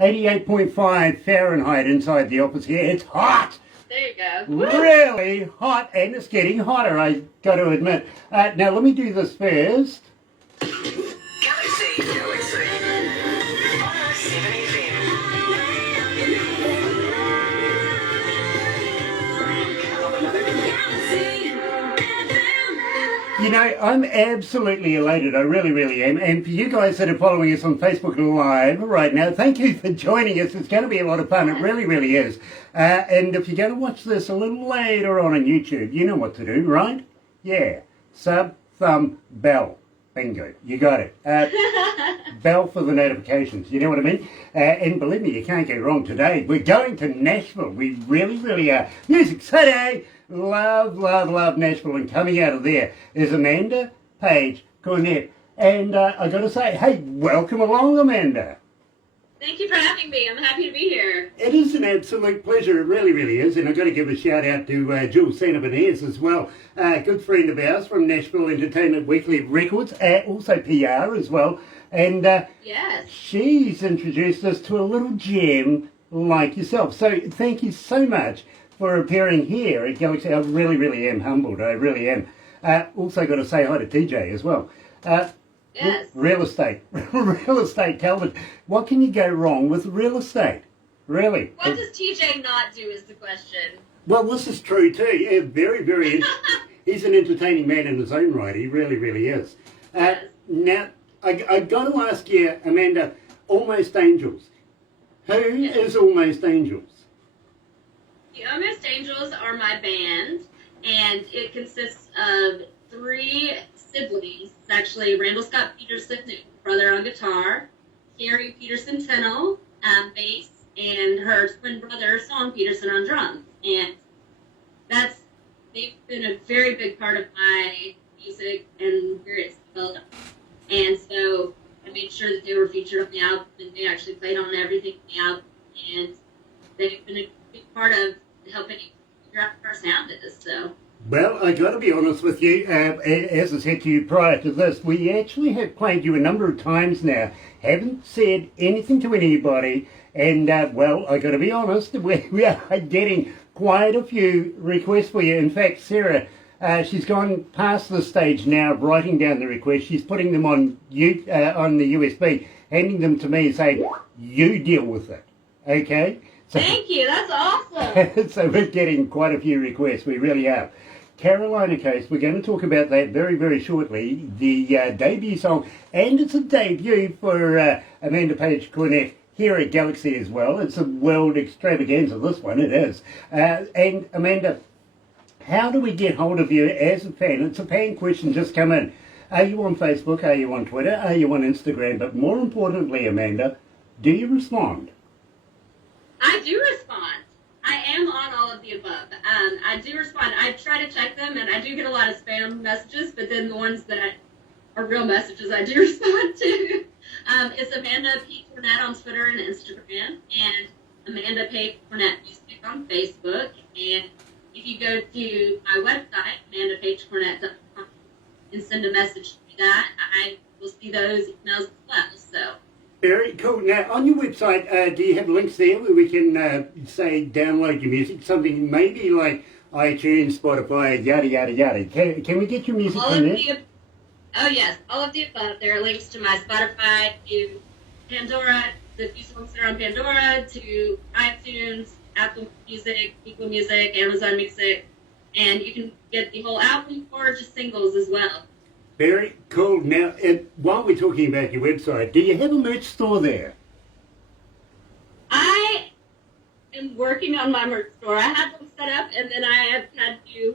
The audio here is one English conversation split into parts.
88.5 Fahrenheit inside the office here. It's hot! There you go. Really hot, and it's getting hotter, I got to admit. Now, let me do this first. Galaxy 107fm. You know, I'm absolutely elated. I really, really am. And for you guys that are following us on Facebook Live right now, thank you for joining us. It's going to be a lot of fun. It really, really is. And if you're going to watch this a little later on YouTube, you know what to do, right? Yeah. Sub, thumb, bell. Bingo. You got it. Bell for the notifications. You know what I mean? And believe me, you can't go wrong today. We're going to Nashville. We really, really are. Music City. Love, love, love Nashville. And coming out of there is Amanda Paige Cornett. And I got to say, hey, welcome along, Amanda. Thank you for having me. I'm happy to be here. It is an absolute pleasure. It really, really is. And I've got to give a shout out to Jules Santa Benez as well. Good friend of ours from Nashville Entertainment Weekly Records, also PR as well. And yes, she's introduced us to a little gem like yourself. So thank you so much for appearing here at Galaxy. I really, really am humbled. I really am. Also got to say hi to TJ as well. yes. Real estate. Real estate, Calvin. What can you go wrong with real estate? Really? What does TJ not do is the question. Well, this is true too. Yeah, very, very. He's an entertaining man in his own right. He really, really is. Yes. Now, I got to ask you, Amanda, Almost Angels. Who is Almost Angels? The Almost Angels are my band, and it consists of 3 siblings. It's actually Randall Scott Peterson, brother on guitar, Carrie Peterson tenor, bass, and her twin brother, Song Peterson on drums. And they've been a very big part of my music and where it's developed. And so I made sure that they were featured on the album, and they actually played on everything on the album. And they've been a big part of helping figure out what our sound is. So. Well, I got to be honest with you. As I said to you prior to this, we actually have played you a number of times now. Haven't said anything to anybody, and well, I got to be honest. We are getting quite a few requests for you. In fact, Sarah, she's gone past the stage now of writing down the requests. She's putting them on the USB, handing them to me, and saying, "You deal with it." Okay. So, thank you. That's awesome. So we're getting quite a few requests. We really are. Carolina case, we're going to talk about that very, very shortly. The debut song, and it's a debut for Amanda Paige Cornett here at Galaxy as well. It's a world extravaganza, this one, it is. And Amanda, how do we get hold of you as a fan? It's a fan question just come in. Are you on Facebook? Are you on Twitter? Are you on Instagram? But more importantly, Amanda, do you respond? I do respond. I am on all of the above. I do respond. I try to check them, and I do get a lot of spam messages, but then the ones that are real messages I do respond to. It's Amanda Paige Cornett on Twitter and Instagram, and Amanda Paige Cornett Music on Facebook. And if you go to my website, amandapaigecornett.com, and send a message to that, I will see those emails as well. So. Very cool. Now, on your website, do you have links there where we can, say, download your music? Something maybe like iTunes, Spotify, yada, yada, yada. Can we get your music from there? Oh, yes. All of the above. There are links to my Spotify, to Pandora, the few songs that are on Pandora, to iTunes, Apple Music, Google Music, Amazon Music, and you can get the whole album or just singles as well. Very cool. Now, while we're talking about your website, do you have a merch store there? I am working on my merch store. I have them set up, and then I have had to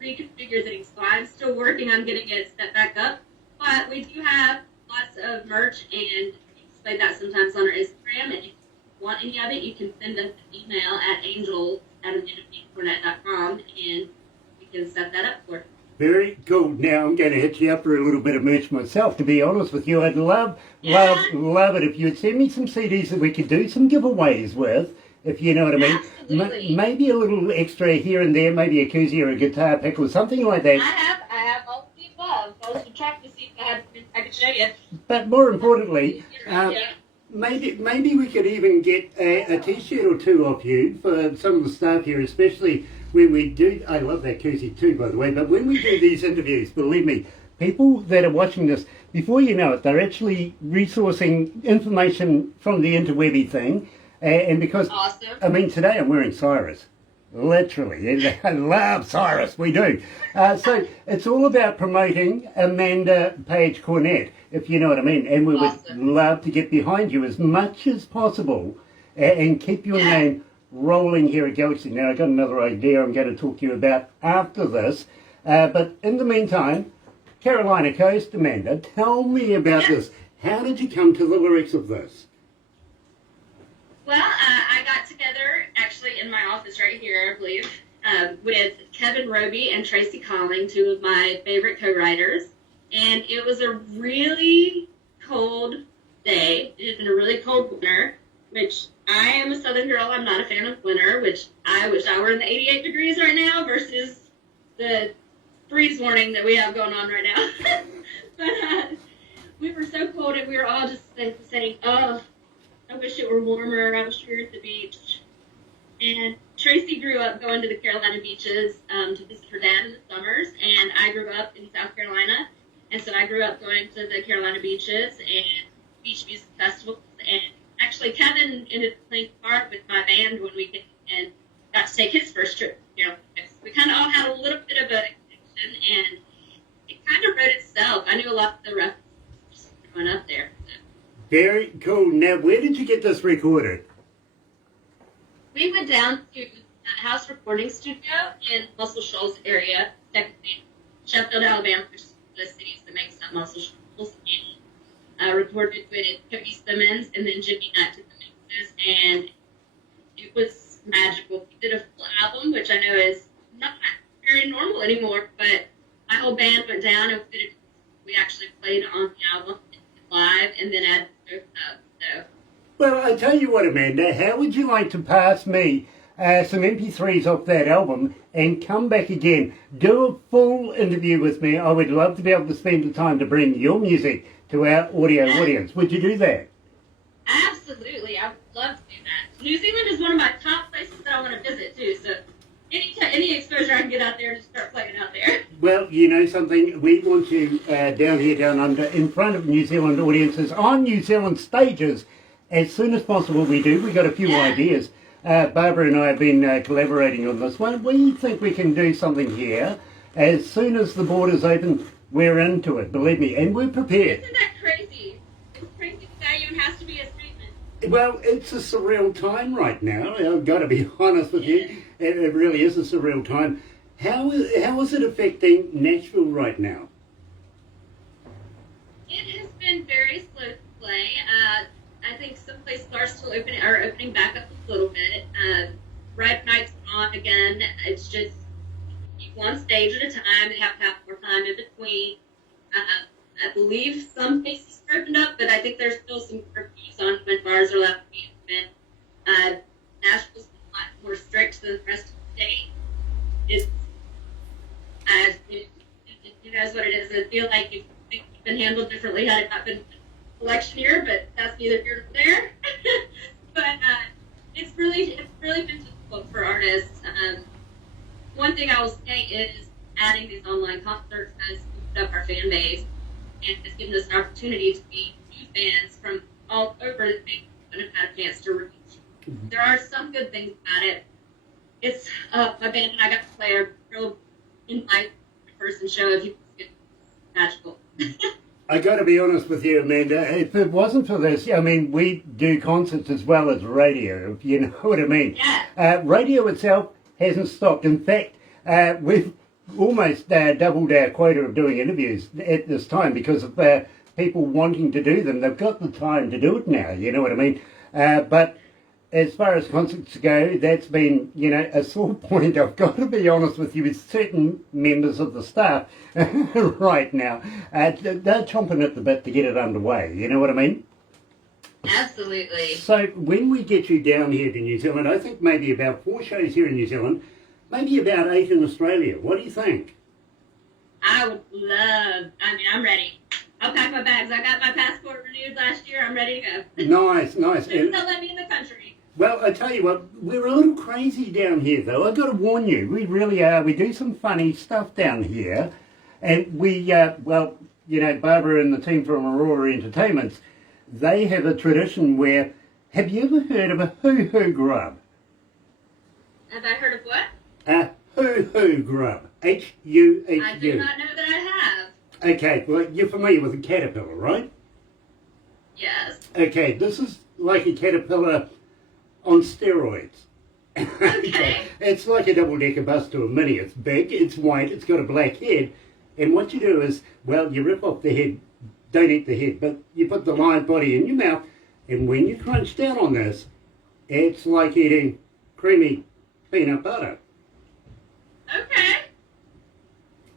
reconfigure things. So I'm still working on getting it set back up. But we do have lots of merch, and we display that sometimes on our Instagram. And if you want any of it, you can send us an email at angels@amandapaigecornett.com, and we can set that up for you. Very cool. Now, I'm going to hit you up for a little bit of merch myself, to be honest with you. I'd love it if you'd send me some CDs that we could do some giveaways with, if you know what I mean. Absolutely. Maybe a little extra here and there, maybe a koozie or a guitar pick or something like that. I have all of the above. I was to check to see if I could show you. But more importantly, maybe we could even get a T-shirt or two off you for some of the staff here, especially when we do. I love that koozie too, by the way. But when we do these interviews, believe me, people that are watching this, before you know it, they're actually resourcing information from the interwebby thing. And because, Awesome. I mean, today I'm wearing Cyrus. Literally. I love Cyrus. We do. So it's all about promoting Amanda Paige Cornett, if you know what I mean. And we would love to get behind you as much as possible and keep your name rolling here at Galaxy. Now, I've got another idea I'm going to talk to you about after this. But in the meantime, Carolina Coast, Amanda, tell me about this. How did you come to the lyrics of this? Well, I got together, actually, in my office right here, I believe, with Kevin Roby and Tracy Colling, two of my favorite co-writers. And it was a really cold day. It had been a really cold winter, which I am a Southern girl. I'm not a fan of winter, which I wish I were in the 88 degrees right now versus the freeze warning that we have going on right now. But we were so cold, and we were all just saying, oh, I wish it were warmer. I wish we were at the beach. And Tracy grew up going to the Carolina beaches to visit her dad in the summers, and I grew up in South Carolina. And so I grew up going to the Carolina beaches and beach music festivals. And actually, Kevin ended up playing part with my band when we came and got to take his first trip to Carolina. We kind of all had a little bit of a connection, and it kind of wrote itself. I knew a lot of the references going up there. So. Very cool. Now, where did you get this recorded? We went down to House Recording Studio in Muscle Shoals area, technically Sheffield, Alabama, which is one of the cities that makes up Muscle Shoals, and recorded with Cody Simmons and then Jimmy Nutt did the mixes, and it was magical. We did a full album, which I know is not very normal anymore, but my whole band went down and we actually played on the album live and then added up. So. Well, I tell you what, Amanda, how would you like to pass me some MP3s off that album and come back again, do a full interview with me? I would love to be able to spend the time to bring your music to our audio audience. Would you do that? Absolutely. I would love to do that. New Zealand is one of my top places that I want to visit, too. So any exposure I can get out there, just start playing out there. Well, you know something, we want you down here, down under, in front of New Zealand audiences, on New Zealand stages, as soon as possible. We do. We've got a few ideas. Barbara and I have been collaborating on this one. We think we can do something here. As soon as the borders open, we're into it, believe me, and we're prepared. Isn't that crazy? It's crazy that even has to be a statement. Well, it's a surreal time right now. I've got to be honest with you. It really is a surreal time. How is it affecting Nashville right now? It has been very slow to play. I think some places are still opening back up a little bit. Ripe nights on again. It's just one stage at a time. They have to have more time in between. I believe some places are opened up, but I think there's still some curfews on when bars are allowed to be open. Nashville's a lot more strict than the rest of the state. It's you know what it is. I feel like it's been handled differently had it not been election year, but that's neither here nor there. But it's really been difficult for artists. One thing I will say is adding these online concerts has moved up our fan base and has given us an opportunity to meet new fans from all over that they wouldn't have had a chance to reach. There are some good things about it. It's my band and I got to play a real in-person show. If you it's magical. I got to be honest with you, Amanda. If it wasn't for this, I mean, we do concerts as well as radio, if you know what I mean. Yeah. Radio itself hasn't stopped. In fact, we've almost doubled our quota of doing interviews at this time because of people wanting to do them. They've got the time to do it now, you know what I mean? But as far as concerts go, that's been, you know, a sore point. I've got to be honest with you, with certain members of the staff right now. They're chomping at the bit to get it underway, you know what I mean? Absolutely. So when we get you down here to New Zealand, I think maybe about 4 shows here in New Zealand, maybe about 8 in Australia. What do you think? I would love, I'm ready. I'll pack my bags. I got my passport renewed last year. I'm ready to go. Nice, nice. Just don't let me in the country. Well, I tell you what, we're a little crazy down here, though. I've got to warn you, we really are. We do some funny stuff down here. And we, well, you know, Barbara and the team from Aurora Entertainments, they have a tradition where, have you ever heard of a hoo-hoo grub? Have I heard of what? A hoo-hoo grub. H-U-H-U. I do not know that I have. Okay, well, you're familiar with a caterpillar, right? Yes. Okay, this is like a caterpillar on steroids. Okay. It's like a double-decker bus to a mini. It's big, it's white, it's got a black head. And what you do is, well, you rip off the head, don't eat the head, but you put the live body in your mouth, and when you crunch down on this, it's like eating creamy peanut butter. Okay.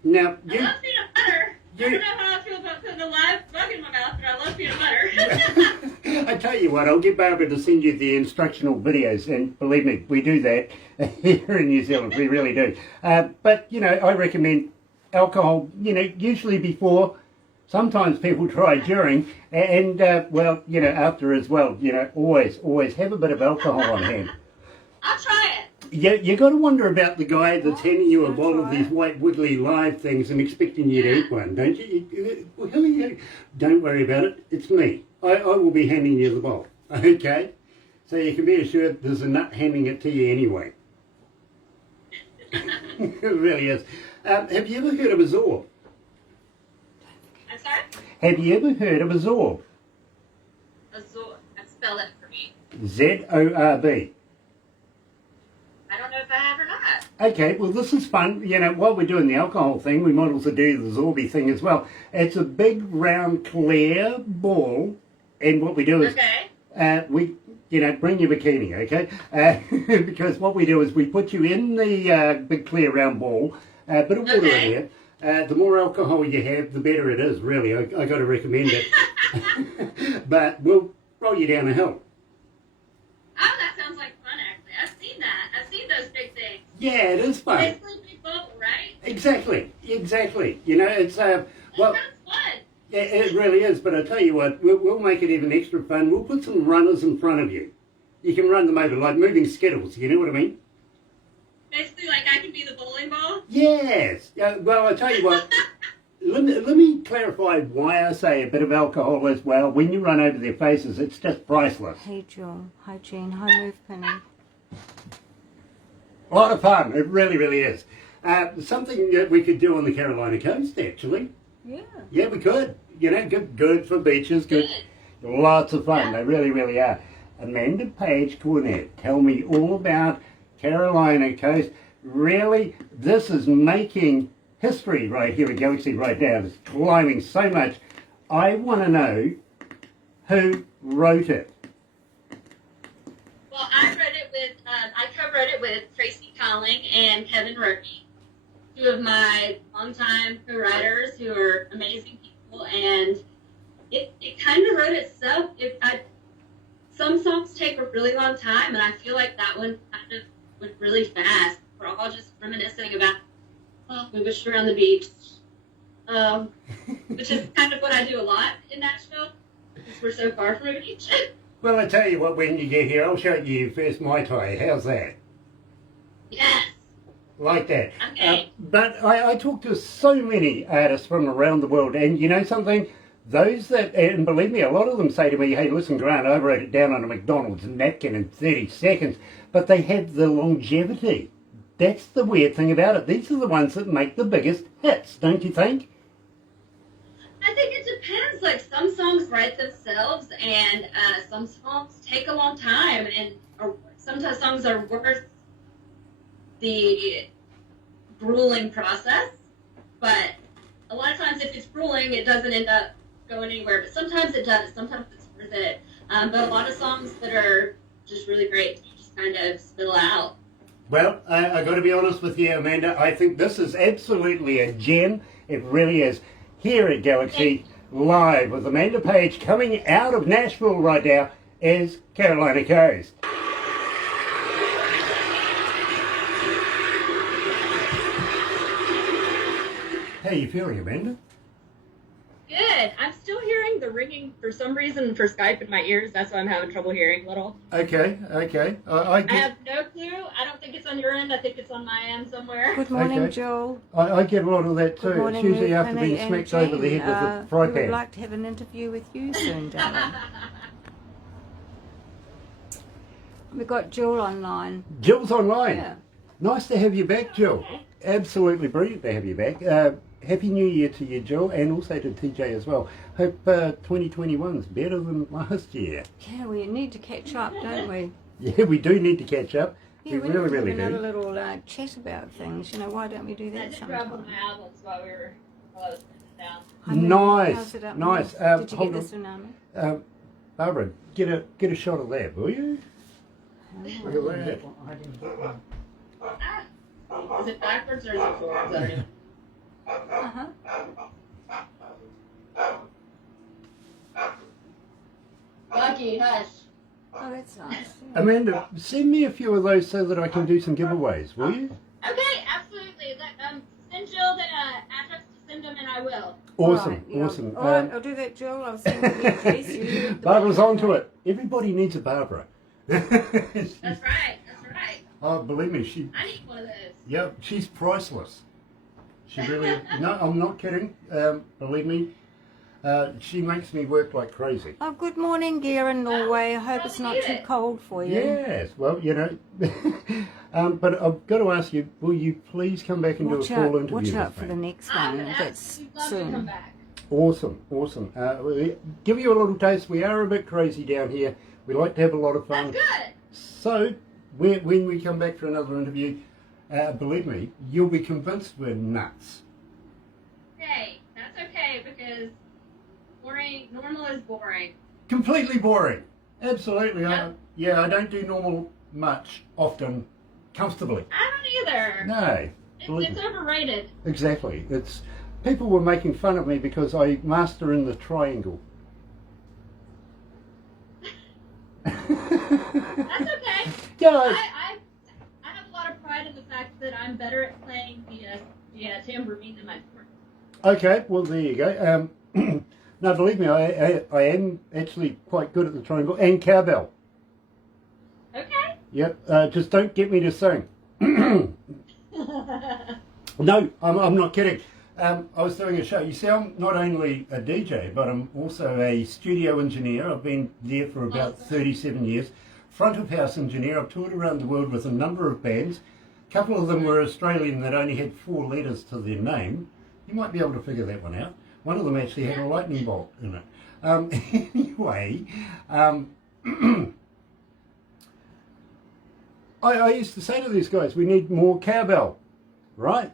Now, I love peanut butter. I don't know how I feel about putting a live bug in my mouth, but I love peanut butter. I tell you what, I'll get Barbara to send you the instructional videos, and believe me, we do that here in New Zealand, we really do. But, you know, I recommend alcohol, you know, usually before, sometimes people try during, and, well, you know, after as well. You know, always have a bit of alcohol on hand. I'll try it. You got to wonder about the guy that's handing you a bottle of these white wiggly live things and expecting you to eat one, don't you? Well, who are you? Don't worry about it. It's me. I will be handing you the bowl. Okay? So you can be assured there's a nut handing it to you anyway. It really is. Have you ever heard of a zorb? I'm sorry? Have you ever heard of a zorb? Azor. Spell that for me. Z-O-R-B. I don't know if I have or not. Okay, well this is fun. You know, while we're doing the alcohol thing, we might also do the Zorby thing as well. It's a big, round, clear ball, and what we do is, we, you know, bring your bikini, okay? Because what we do is we put you in the big, clear, round ball, bit of water in there. The more alcohol you have, the better it is, really. I got to recommend it. But we'll roll you down a hill. Oh, that sounds like fun, actually. I've seen that. I've seen those big things. Yeah, it is fun. Basically a big bubble, right? Exactly. You know, it's, well, That sounds fun. yeah, it really is. But I tell you what, we'll make it even extra fun. We'll put some runners in front of you. You can run them over like moving skittles, you know what I mean? Basically, like I can be the bowling ball? Yes. Well, I tell you what, let me clarify why I say a bit of alcohol as well. When you run over their faces, it's just priceless. Hey Joe, hi Jane, hi Move Penny. A lot of fun. It really, really is. Something that we could do on the Carolina coast, actually. Yeah. Yeah, we could. You know, good for beaches, good. Lots of fun. They really, really are. Amanda Paige Cornett, tell me all about Carolina coast. Really, this is making history right here at Galaxy right now. It's climbing so much. I want to know who wrote it. Well, I co-wrote it with Tracy Colling and Kevin Roby, two of my longtime co-writers who are amazing people, and it kind of wrote itself. Some songs take a really long time, and I feel like that one kind of went really fast. We're all just reminiscing about, oh, we wish we were on the beach, which is kind of what I do a lot in Nashville, because we're so far from a beach. Well, I tell you what, when you get here, I'll show you first Mai Tai. How's that? Yes. Like that. Okay. But I talk to so many artists from around the world, and you know something? Those that, and believe me, a lot of them say to me, hey, listen, Grant, I wrote it down on a McDonald's napkin in 30 seconds, but they have the longevity. That's the weird thing about it. These are the ones that make the biggest hits, don't you think? I think it depends. Like, some songs write themselves, and some songs take a long time, and sometimes songs are worth the grueling process. But a lot of times, if it's grueling, it doesn't end up going anywhere. But sometimes it does. Sometimes it's worth it. But a lot of songs that are just really great, you just kind of spill out. Well, I got to be honest with you, Amanda. I think this is absolutely a gem. It really is. Here at Galaxy, live with Amanda Paige, coming out of Nashville right now, is Carolina Coast. How are you feeling, Amanda? Good. good. I'm still hearing the ringing for some reason for Skype in my ears. That's why I'm having trouble hearing a little. Okay. I have no clue. I don't think it's on your end. I think it's on my end somewhere. Good morning, Okay. Joel. I get a lot of that too. Good morning, It's usually Ruth, after being Penny, smacked and over the Jane. head with a fry We would pan. like to have an interview with you soon, darling. We've got Jill online. Jill's online. Yeah. Nice to have you back, Jill. Absolutely brilliant to have you back. Happy New Year to you, Jill, and also to TJ as well. Hope 2021's better than last year. Yeah, we need to catch up, don't we? Yeah, we do need to catch up. Yeah, we need to really have another do. little chat about things. You know, why don't we do I that did grab one sometime? of my albums while I was sitting down. Nice, How's it up nice. now? Did you Hold get on. the tsunami? Barbara, get a shot of that, will you? Look at that. Is it backwards or is it forwards? Uh-huh. Lucky, hush. Oh, that's nice. Yeah. Amanda, send me a few of those so that I can do some giveaways, will you? Okay, absolutely. Send Jill the address to send them, and I will. Awesome, Right, yeah. awesome. All right, I'll do that, Jill. I'll send you the address. You do it the Barbara's way- onto it. Everybody needs a Barbara. That's right. That's right. Oh, believe me, I need one of those. Yep, she's priceless. She really is. No, I'm not kidding. Believe me, she makes me work like crazy. Oh, good morning, Gear in Norway. I hope it's not too cold for you. Yes, well, you know. But I've got to ask you, will you please come back and do a full interview Watch out with for me? the next I one. would That's absolutely love to come soon. back. Awesome, awesome. We'll give you a little taste. We are a bit crazy down here. We like to have a lot of fun. That's good. So, when we come back for another interview, believe me, you'll be convinced we're nuts. Hey, that's okay because normal is boring. Completely boring. Absolutely. Yep. I don't do normal much, often, comfortably. I don't either. No. believe It's me. overrated. Exactly. It's people were making fun of me because I master in the triangle. That's okay. Yeah. I have a lot of pride in the fact that I'm better at playing the tambourine than my sport. Okay. Well, there you go. No, believe me, I am actually quite good at the triangle and cowbell. Okay. Yep. Just don't get me to sing. No, I'm not kidding. I was doing a show. You see, I'm not only a DJ, but I'm also a studio engineer. I've been there for about 37 years. Front of house engineer. I've toured around the world with a number of bands. A couple of them were Australian that only had 4 letters to their name. You might be able to figure that one out. One of them actually had a lightning bolt in it. Anyway, I used to say to these guys, we need more cowbell, right?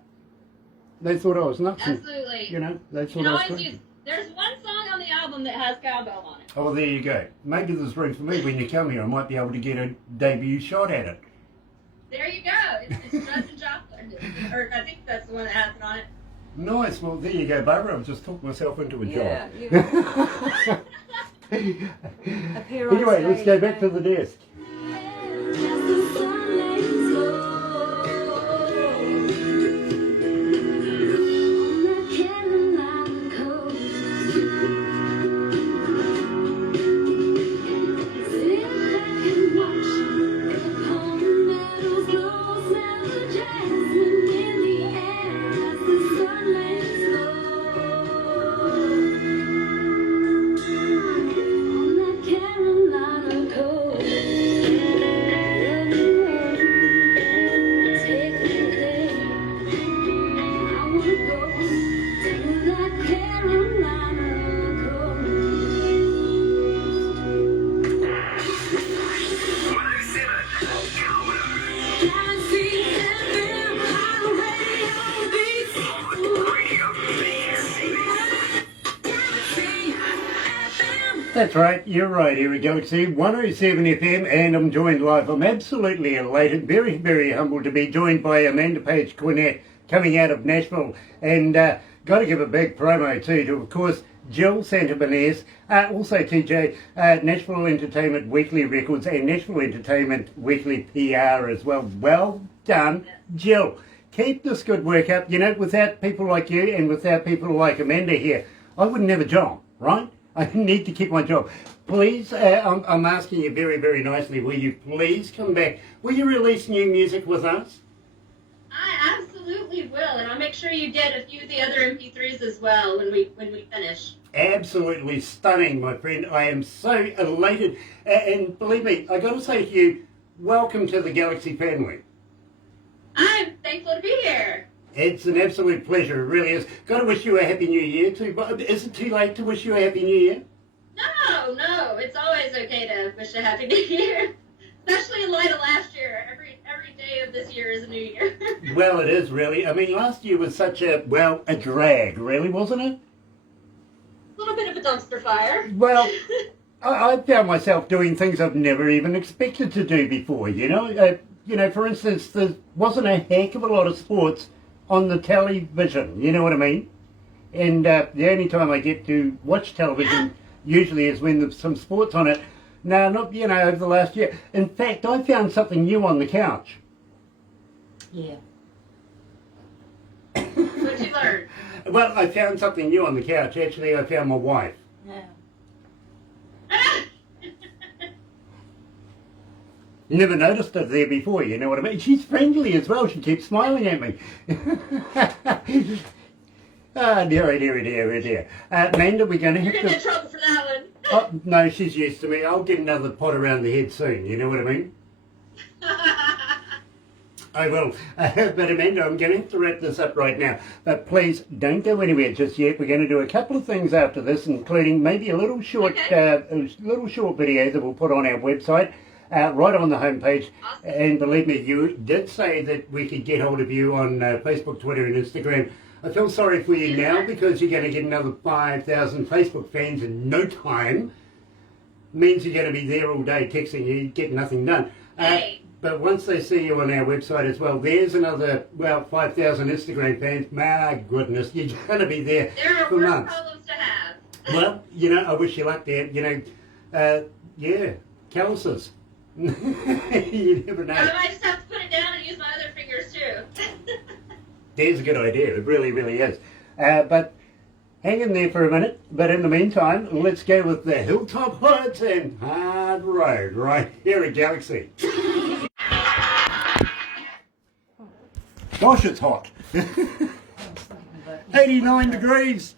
They thought I was nuts. Absolutely. You know, they You thought can I was always crazy. use. There's one song on the album that has cowbell on it. Oh, well, there you go. Maybe there's room for me when you come here. I might be able to get a debut shot at it. There you go. It's Justin Joplin, or I think that's the one that has it on it. Nice. Well, there you go, Barbara. I've just talked myself into a Yeah, job. Appear on Anyway, let's go stage, back to the desk. That's right, you're right here at Galaxy 107 FM, and I'm joined live. I'm absolutely elated, very, very humbled to be joined by Amanda Paige Cornett, coming out of Nashville. And got to give a big promo too to, of course, Jill Santabanez, also TJ, Nashville Entertainment Weekly Records and Nashville Entertainment Weekly PR as well. Well done, Jill. Keep this good work up. You know, without people like you and without people like Amanda here, I wouldn't have a job. right? I need to keep my job. Please, I'm asking you very, very nicely, will you please come back? Will you release new music with us? I absolutely will, and I'll make sure you get a few of the other MP3s as well when we finish. Absolutely stunning, my friend. I am so elated. And believe me, I got to say to you, welcome to the Galaxy family. I'm thankful to be here. It's an absolute pleasure, it really is. Got to wish you a happy new year too. But is it too late to wish you a happy new year? No, it's always okay to wish a happy new year. Especially in light of last year. Every day of this year is a new year. Well, it is really. I mean, last year was such a drag, really, wasn't it? A little bit of a dumpster fire. Well, I found myself doing things I've never even expected to do before, you know. For instance, there wasn't a heck of a lot of sports on the television, you know what I mean? And the only time I get to watch television usually is when there's some sports on it. No, not, over the last year. In fact, I found something new on the couch. Yeah. What'd you learn? Well, I found something new on the couch. Actually, I found my wife. Yeah. Never noticed her there before, you know what I mean? She's friendly as well. She keeps smiling at me. Ah, dear. Amanda, we're going to You're have getting in to... trouble for that one. Oh, no, she's used to me. I'll get another pot around the head soon, you know what I mean? I will. But Amanda, I'm going to have to wrap this up right now. But please, don't go anywhere just yet. We're going to do a couple of things after this, including maybe a little short video that we'll put on our website, right on the homepage. Awesome. And believe me, you did say that we could get hold of you on Facebook, Twitter, and Instagram. I feel sorry for you now because you're going to get another 5,000 Facebook fans in no time. Means you're going to be there all day texting you, get nothing done. Hey. But once they see you on our website as well, there's another, 5,000 Instagram fans. My goodness, you're going to be there There are for worse months. problems to have. Well, I wish you luck there. Calluses. You never know. I might just have to put it down and use my other fingers too. There's a good idea. It really, really is. But hang in there for a minute. But in the meantime, let's go with the Hilltop Hoods and Hard Road right here at Galaxy. Gosh, it's hot. 89 degrees.